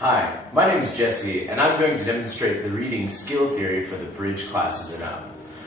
Hi, my name is Jesse, and I'm going to demonstrate the reading skill theory for the bridge classes and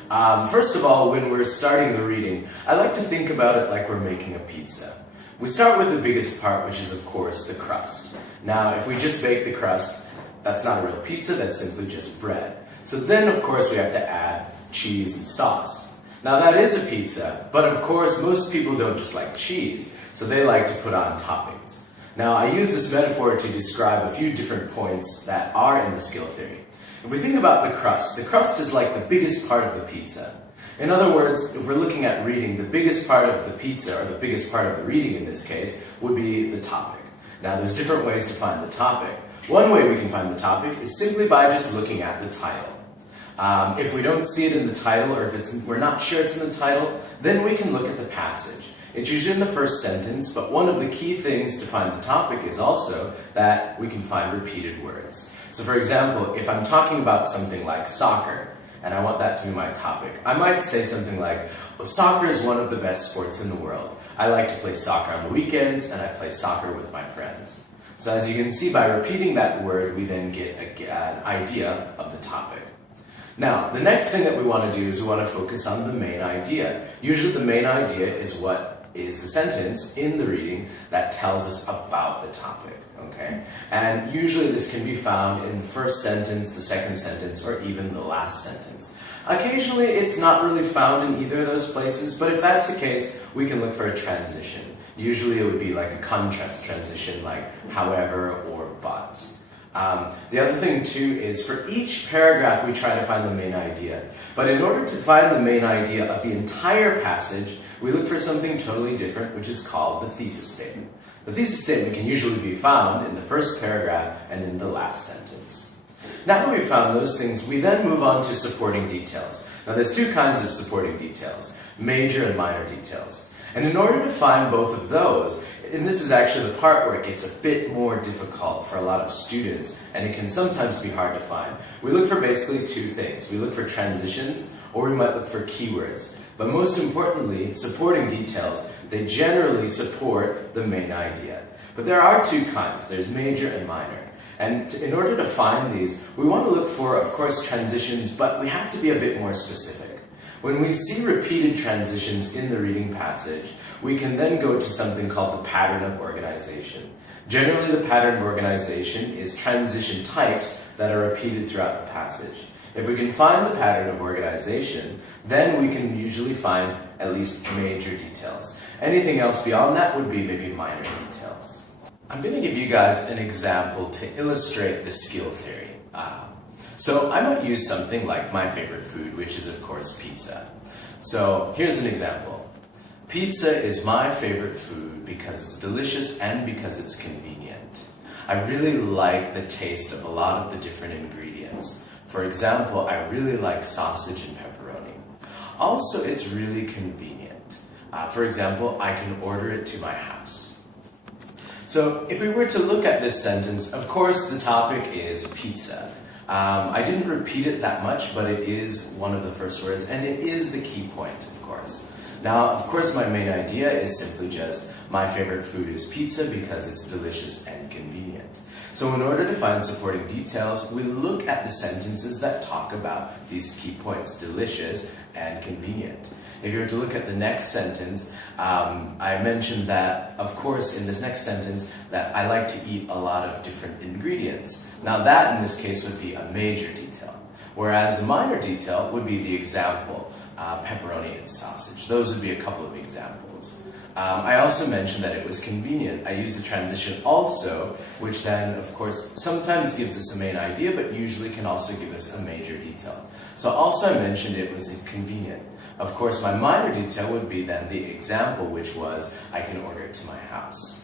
up. First of all, when we're starting the reading, I like to think about it like we're making a pizza. We start with the biggest part, which is of course the crust. Now, if we just bake the crust, that's not a real pizza, that's simply just bread. So then, of course, we have to add cheese and sauce. Now that is a pizza, but of course most people don't just like cheese, so they like to put on toppings. Now I use this metaphor to describe a few different points that are in the skill theory. If we think about the crust is like the biggest part of the pizza. In other words, if we're looking at reading, the biggest part of the pizza, or the biggest part of the reading in this case, would be the topic. Now there's different ways to find the topic. One way we can find the topic is simply by just looking at the title. If we don't see it in the title, or if we're not sure it's in the title, then we can look at the passage. It's usually in the first sentence, but one of the key things to find the topic is also that we can find repeated words. So for example, if I'm talking about something like soccer, and I want that to be my topic, I might say something like, well, soccer is one of the best sports in the world. I like to play soccer on the weekends, and I play soccer with my friends. So as you can see, by repeating that word, we then get an idea of the topic. Now, the next thing that we want to do is we want to focus on the main idea. Usually the main idea is what is the sentence in the reading that tells us about the topic, okay? And usually this can be found in the first sentence, the second sentence, or even the last sentence. Occasionally it's not really found in either of those places, but if that's the case, we can look for a transition. Usually it would be like a contrast transition, like however or but. The other thing too is for each paragraph we try to find the main idea. But in order to find the main idea of the entire passage, we look for something totally different, which is called the thesis statement. The thesis statement can usually be found in the first paragraph and in the last sentence. Now that we've found those things, we then move on to supporting details. Now there's two kinds of supporting details, major and minor details. And in order to find both of those, and this is actually the part where it gets a bit more difficult for a lot of students, and it can sometimes be hard to find. We look for basically two things. We look for transitions, or we might look for keywords. But most importantly, supporting details, they generally support the main idea. But there are two kinds. There's major and minor. And in order to find these, we want to look for, of course, transitions, but we have to be a bit more specific. When we see repeated transitions in the reading passage, we can then go to something called the pattern of organization. Generally, the pattern of organization is transition types that are repeated throughout the passage. If we can find the pattern of organization, then we can usually find at least major details. Anything else beyond that would be maybe minor details. I'm going to give you guys an example to illustrate the skill theory. So I might use something like my favorite food, which is of course pizza. So here's an example. Pizza is my favorite food because it's delicious and because it's convenient. I really like the taste of a lot of the different ingredients. For example, I really like sausage and pepperoni. Also, it's really convenient. For example, I can order it to my house. So if we were to look at this sentence, of course the topic is pizza. I didn't repeat it that much, but it is one of the first words, and it is the key point, of course. Now, of course, my main idea is simply just my favorite food is pizza because it's delicious and convenient. So in order to find supporting details, we look at the sentences that talk about these key points, delicious and convenient. If you were to look at the next sentence, I mentioned that, of course, in this next sentence, that I like to eat a lot of different ingredients. Now that, in this case, would be a major detail, whereas a minor detail would be the example, pepperoni and sausage. Those would be a couple of examples. I also mentioned that it was convenient. I used the transition also, which then, of course, sometimes gives us a main idea, but usually can also give us a major detail. So also I mentioned it was convenient. Of course, my minor detail would be then the example, which was I can order it to my house.